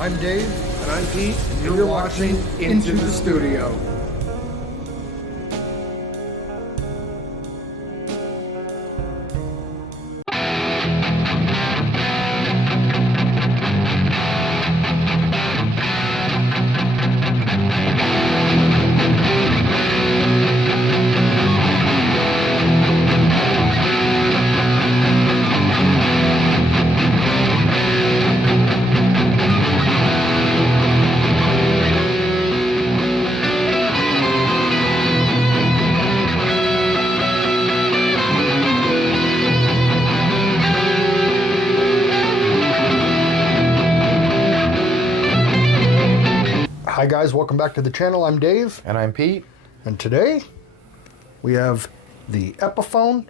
I'm Dave. And I'm Pete, And you're watching Into the Studio. Hi guys, welcome back to the channel. I'm Dave. And I'm Pete. And today we have the Epiphone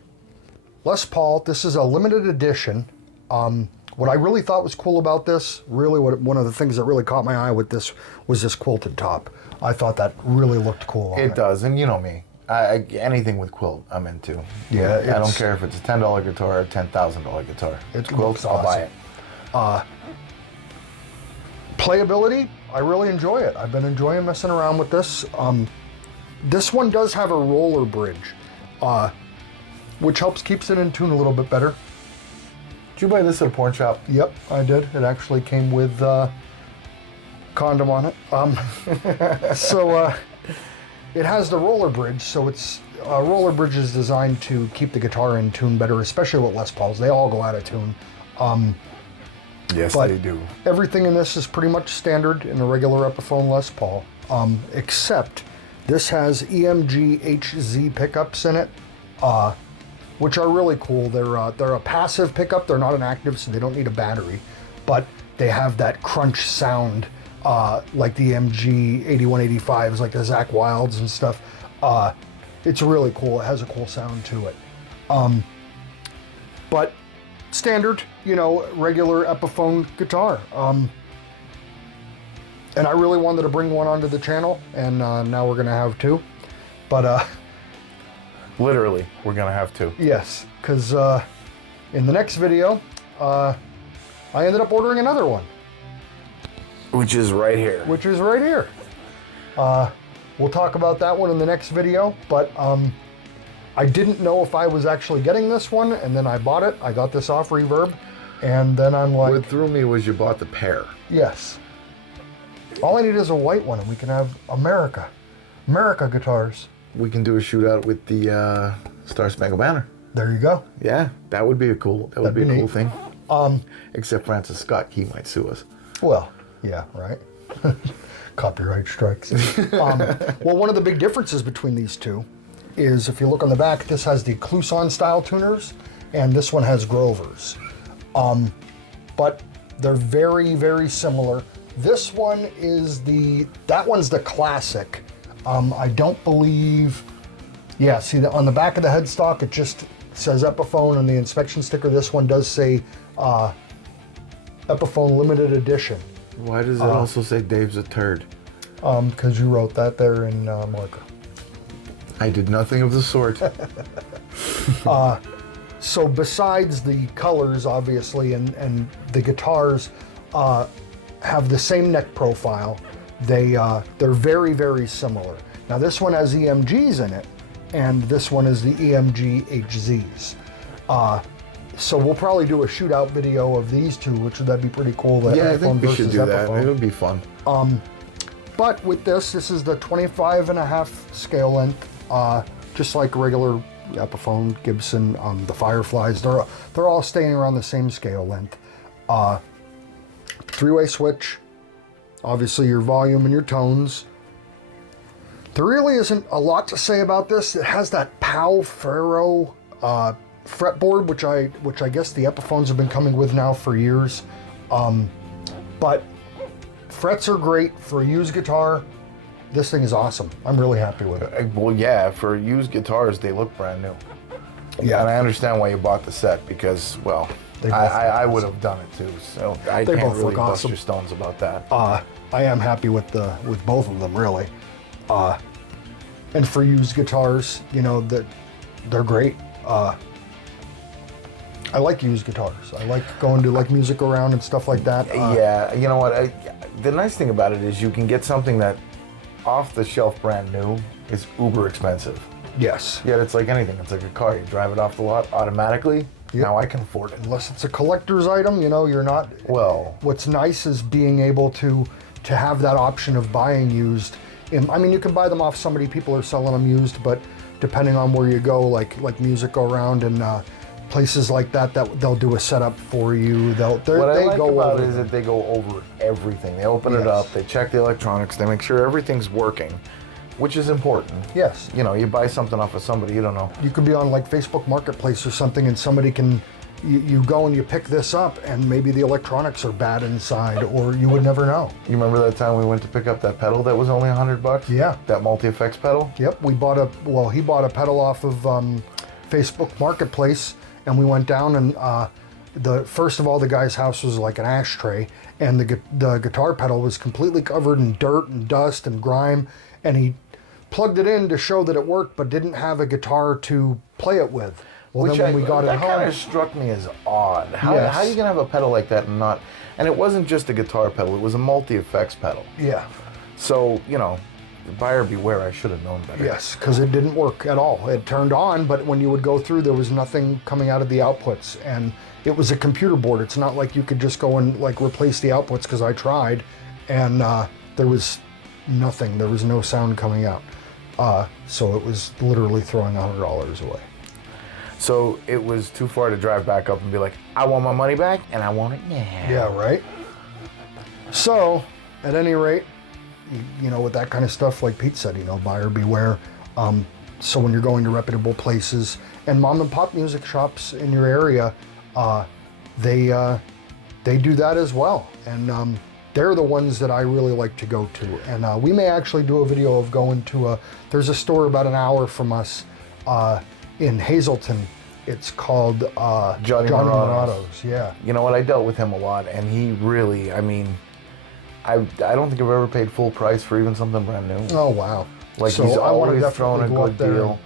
Les Paul. This is a limited edition. What I really thought was cool about this, one of the things that really caught my eye with this was this quilted top. I thought that really looked cool on it. It does, and you know me. Anything with quilt, I'm into. Yeah, I don't care if it's a $10 guitar or a $10,000 guitar. It's quilts, I'll buy it. Playability, I really enjoy it. I've been enjoying messing around with this. This one does have a roller bridge, which keeps it in tune a little bit better. Did you buy this at a porn shop? Yep, I did. It actually came with condom on it. So it has the roller bridge. So it's roller bridge is designed to keep the guitar in tune better, especially with Les Pauls. They all go out of tune. Yes, but they do. Everything in this is pretty much standard in a regular Epiphone Les Paul, except this has EMG HZ pickups in it, which are really cool. They're a passive pickup. They're not an active, so they don't need a battery, but they have that crunch sound like the EMG 8185s, like the Zakk Wyldes and stuff. It's really cool. It has a cool sound to it. But standard, regular Epiphone guitar. And I really wanted to bring one onto the channel, and now we're gonna have two. But literally, we're gonna have two. Yes, because in the next video, I ended up ordering another one. Which is right here. Which is right here. We'll talk about that one in the next video, but I didn't know if I was actually getting this one, and then I bought it. I got this off Reverb, and then I'm like... What threw me was you bought the pair. Yes. All I need is a white one, and we can have America guitars. We can do a shootout with the Star Spangled Banner. There you go. Yeah, that would be a cool neat. thing. Except Francis Scott, he might sue us. Well, yeah, right. Copyright strikes. Well, one of the big differences between these two is, if you look on the back, this has the Clouson style tuners, and this one has Grovers. But they're very, very similar. This one is that one's the classic. I don't believe, see, on the back of the headstock, it just says Epiphone on the inspection sticker. This one does say Epiphone limited edition. Why does it also say Dave's a turd? Because you wrote that there in marker. I did nothing of the sort. So besides the colors, obviously, and the guitars have the same neck profile, they're very, very similar. Now this one has EMGs in it, and this one is the EMG HZs. So we'll probably do a shootout video of these two, which would be pretty cool. Yeah, I think we should do that. It would be fun. But with this is the 25.5 scale length, just like regular Epiphone, Gibson, the Fireflies. They're all staying around the same scale length. Three-way switch, obviously your volume and your tones. There really isn't a lot to say about this. It has that Pau Ferro fretboard, which I guess the Epiphones have been coming with now for years. But frets are great for a used guitar. This thing is awesome. I'm really happy with it. Well, yeah, for used guitars, they look brand new. Yeah, and I understand why you bought the set, because, well, I would have done it too. So I can't really bust your stones about that. I am happy with both of them, really. And for used guitars, that they're great. I like used guitars. I like going to like music around and stuff like that. Yeah, you know what? The nice thing about it is you can get something that off the shelf brand new is uber expensive. Yes. Yet it's like anything. It's like a car. You drive it off the lot automatically. Yep. Now I can afford it. Unless it's a collector's item, you're not. Well. What's nice is being able to have that option of buying used. I mean, you can buy them off somebody. People are selling them used, but depending on where you go, like Music Go Round and places like that they'll do a setup for you. What I like about it is that they go over everything. They open it up, they check the electronics, they make sure everything's working, which is important. Yes. You buy something off of somebody you don't know. You could be on like Facebook Marketplace or something, and somebody can. You go and you pick this up, and maybe the electronics are bad inside, or you would never know. You remember that time we went to pick up that pedal that was only $100? Yeah. That multi-effects pedal? Yep. He bought a pedal off of Facebook Marketplace, and we went down, and first of all, the guy's house was like an ashtray, and the guitar pedal was completely covered in dirt and dust and grime, and he plugged it in to show that it worked, but didn't have a guitar to play it with. Well, then when we got it home, that kind of struck me as odd. How are you gonna have a pedal like that and not? And it wasn't just a guitar pedal; it was a multi-effects pedal. Yeah. So buyer beware. I should have known better. Yes, because it didn't work at all. It turned on, but when you would go through, there was nothing coming out of the outputs, and it was a computer board. It's not like you could just go and like replace the outputs, because I tried, and there was nothing. There was no sound coming out. So it was literally throwing $100 away. So it was too far to drive back up and be like, I want my money back, and I want it now. Yeah, right? So, at any rate, with that kind of stuff, like Pete said, buyer beware. So when you're going to reputable places and mom and pop music shops in your area, they do that as well. And they're the ones that I really like to go to. And we may actually do a video of going to there's a store about an hour from us, in Hazleton. It's called Johnny Morato's. Yeah. You know what? I dealt with him a lot, and he really, I don't think I've ever paid full price for even something brand new. Oh, wow. Like, so he's always throwing a good deal.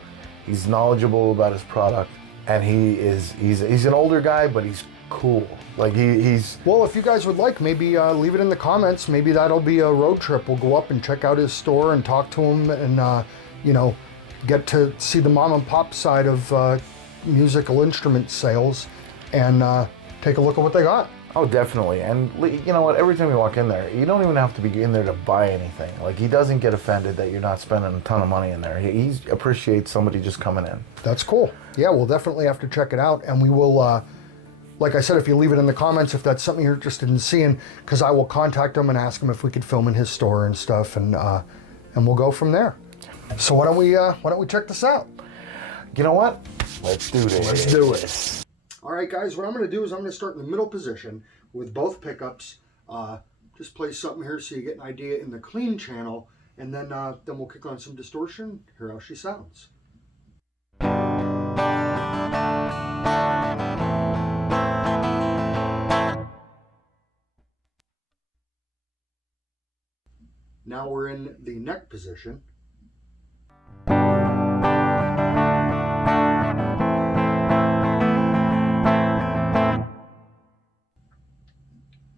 He's knowledgeable about his product, and he's an older guy, but he's cool. Like he's. Well, if you guys would like, maybe leave it in the comments. Maybe that'll be a road trip. We'll go up and check out his store and talk to him, and get to see the mom and pop side of musical instrument sales, and take a look at what they got. Oh, definitely. And you know what? Every time you walk in there, you don't even have to be in there to buy anything. Like, he doesn't get offended that you're not spending a ton of money in there. He appreciates somebody just coming in. That's cool. Yeah, we'll definitely have to check it out, and we will. Like I said, if you leave it in the comments, if that's something you're interested in seeing, because I will contact him and ask him if we could film in his store and stuff, and we'll go from there. So why don't we check this out? You know what? Let's do this. Let's do it. All right, guys. What I'm going to do is I'm going to start in the middle position with both pickups. Just play something here so you get an idea in the clean channel, and then we'll kick on some distortion. Hear how she sounds. Now we're in the neck position.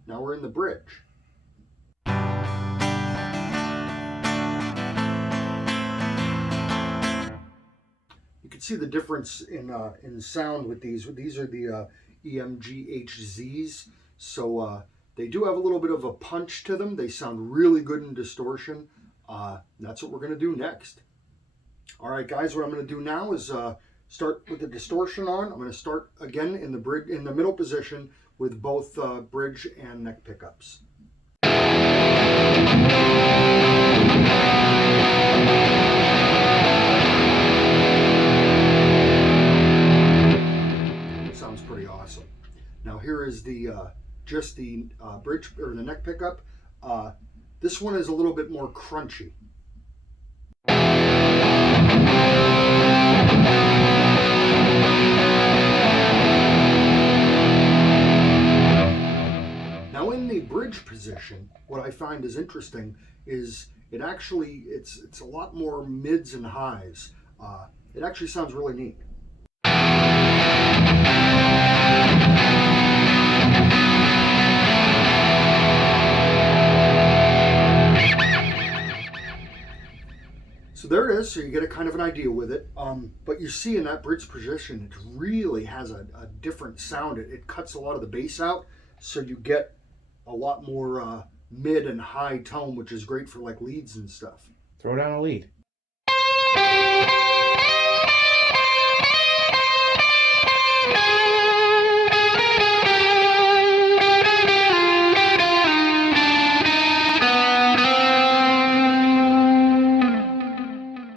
Now we're in the bridge. You can see the difference in sound with these. These are the EMGHZs, so they do have a little bit of a punch to them. They sound really good in distortion. That's what we're going to do next. All right, guys, what I'm going to do now is start with the distortion on. I'm going to start again in the middle position with both bridge and neck pickups. Sounds pretty awesome. Now here is the just the bridge or the neck pickup. This one is a little bit more crunchy. Now in the bridge position, what I find is interesting is it's a lot more mids and highs. It actually sounds really neat. So there it is. So you get a kind of an idea with it. But you see in that bridge position, it really has a different sound. It cuts a lot of the bass out, so you get a lot more mid and high tone, which is great for like leads and stuff. Throw down a lead.